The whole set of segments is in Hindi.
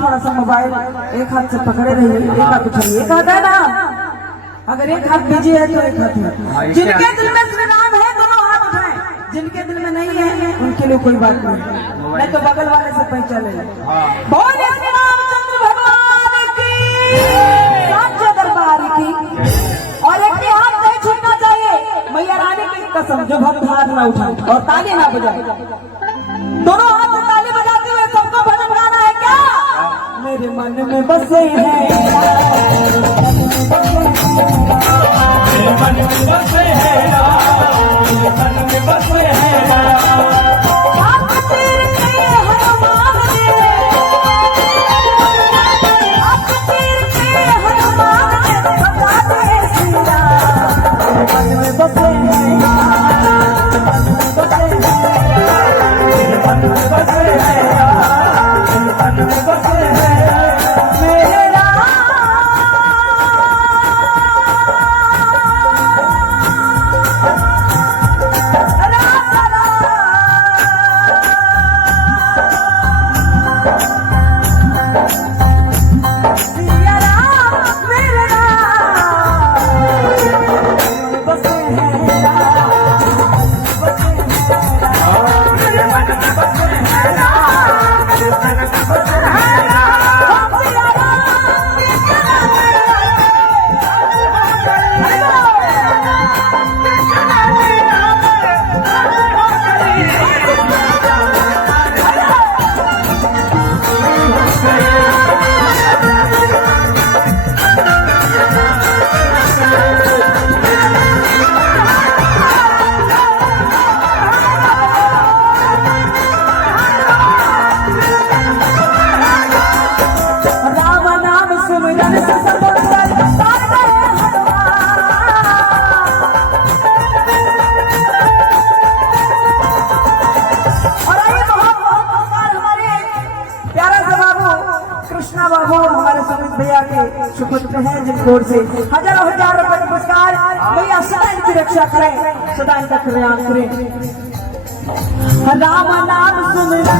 थोड़ा सा मोबाइल एक हाथ से पकड़े रहिए, एक हाथ उठाइए, एक हाथ है ना, अगर एक हाथ बिजी है तो एक हाथ है। जिनके दिल में श्री राम है दोनों हाथ उठाएं, जिनके दिल में नहीं है उनके लिए कोई बात नहीं तो बगल वाले से पहचान ले। बोले श्री रामचंद्र भगवान की, साचो दरबार की। और एक भी हाथ नहीं छूटना चाहिए, मैया रानी की कसम, जो भक्त हाथ ना उठाए और ताली ना बजाए। दोनों हाथ से ताली बजाते हुए सबको भजन गाना है क्या? मेरे मन में बसे हैं, मेरे मन में बसे हैं, मेरे मन में बसे हैं। आप तीर के हनुमान जी, आप तीर के हनुमान जी, बता दे सिया। मेरे मन में बसे हैं, मेरे मन में बसे हैं, मेरे मन में बसे हैं, मेरे मन में बसे हैं। मेरे बाबू हमारे सुमित भैया के सुपुत्र हैं, जिनको ओर से हजारों हजार रुपए पुरस्कार। भैया सदा इनकी रक्षा करें, सदा इनका कल्याण करें। राम नाम सुमिरन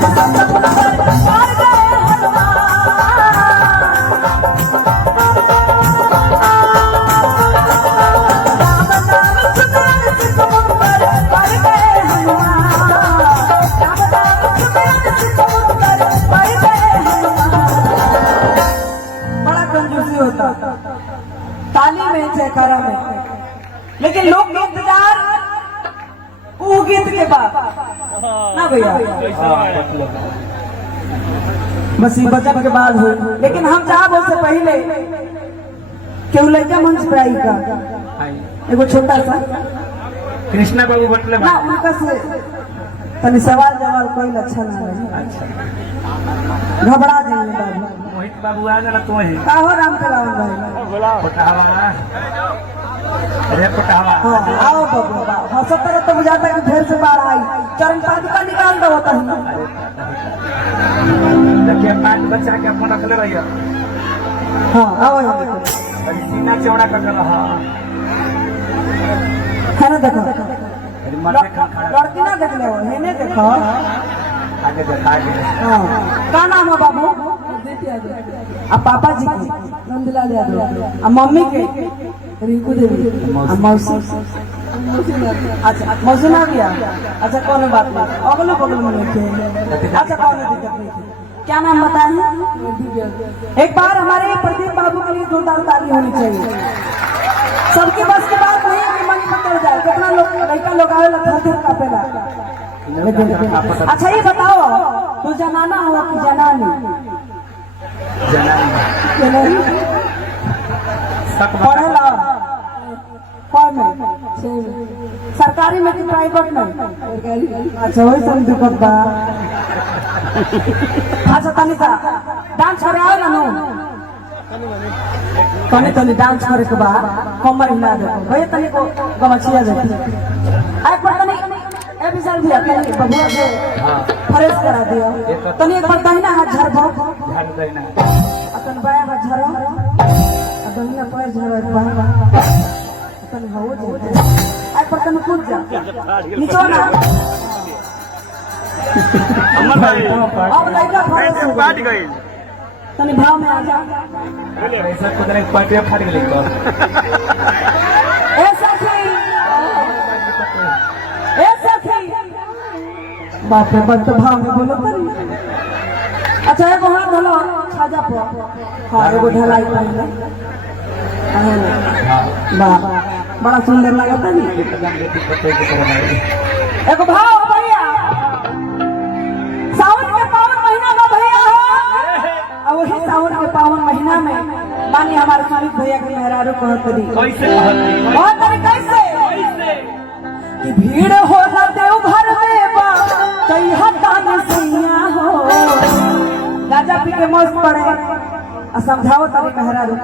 ताली में जयकारा में, लेकिन लोग इंतजार वो गीत के बाद ना भैया, बस ये बचन के बाद हो। लेकिन हम जहाँ उससे पहले क्यों लड़का मंच पर आई का एगो छोटा सा कृष्णा बाबू मतलब ना उनका से तनी सवाल जवाब कोई अच्छा ना लगे, घबरा जाएंगे बाबू। मोहित बाबू आ गया तो है का हो राम कलावन भाई, पटावा, अरे पटावा। हाँ आओ बाबू, हाँ सब तरह तो बुझाता है कि ढेर से बाढ़ आई, चरण पादुका निकाल दो होता है। देखिए पांच बच्चा के अपना रख ले भैया। हाँ आओ यहाँ देखो, सीना चौड़ा कर रहा है ना, देखो लड़की ना देख लो, है देखो आगे देखा आगे। हाँ का नाम है बाबू? अब पापा जी के नंदलाल यादव, अब मम्मी के रिंकू देवी, अब मौसी, अच्छा मौसी ना गया, अच्छा कौन बात नहीं, अगले बगल में लेके, अच्छा कौन दिक्कत नहीं थी। क्या नाम बताएं? एक बार हमारे प्रदीप बाबू के लिए जोरदार ताली होनी चाहिए। सबके बस की बात नहीं है कि मन पकड़ जाए, कितना लोग लड़का लोग आए थर का पेला। अच्छा ये बताओ, तू जनाना हो कि जनानी? पढ़ेला कौन में, सरकारी में कि प्राइवेट में? अच्छा वही सब दिक्कत बा। अच्छा तनिका डांस करे आओ ना, तनी तनी डांस करे के बाद कमर हिला दे भैया, तनी को गमछिया देती आई पर तनी ए विशाल भैया तनी बबुआ के फ्रेश करा दियो, तनी एक बार दाहिना हाथ झरबो, झाड़ देना अपन बाया हाथ झरो, दाहिना पैर झरो, एक बार तनी हो जे आई पर तनी कूद जा नीचे ना। अब लड़का फ्रेश हो गई, तनी भाव में आ जा। ऐसा खुद ने पार्टी फाड़ के लिखो ऐसा थी बाप रे बड़ भाव में बोलो तनी। अच्छा एगो हाथ धलो छाजा पर। हाँ एगो ढलाई पहले वाह बड़ा सुंदर लगता नहीं। एगो भाव भैया सावन के पावन महीना में भैया हो। और वही सावन के पावन महीना में मानी हमारे सुमित भैया के मेहरारू कहत दी बहुत तरीके से कि भीड़ हो देव घर में बा कई हतान सैया हो। गाजा पी के मस्त पड़े समझाओ तरी मेहरारू।